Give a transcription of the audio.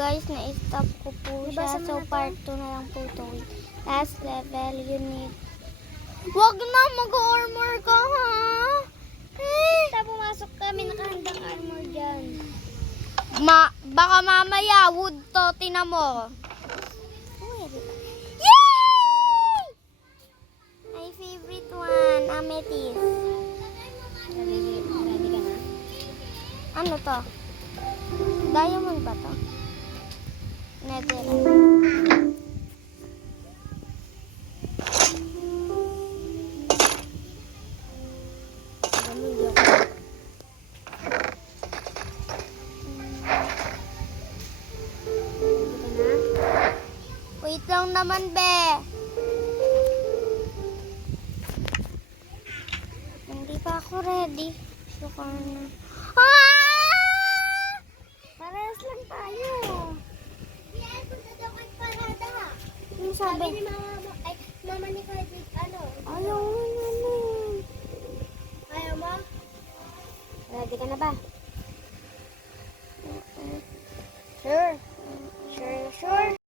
guys, na-stop ko po siya. So, part 2 na lang po ito. Last level, you need... Wag na, mag-armor ka, ha? Basta pumasok kami, nakahandang armor dyan. Baka mamaya, wood to, tina mo. Yay! My favorite one, amethyst. Ready ka na? Ano to? Diamond ba to? Netherite. Wait lang naman, be. Hindi pa ako ready. Suka na. Ah! Parehas lang tayo. Yan, punta daw kay parada. Yung Sabi sabi. ni mama ni Cardiff, ano? Ayaw mo naman. Ayaw mo? Ready ka na ba? Sure.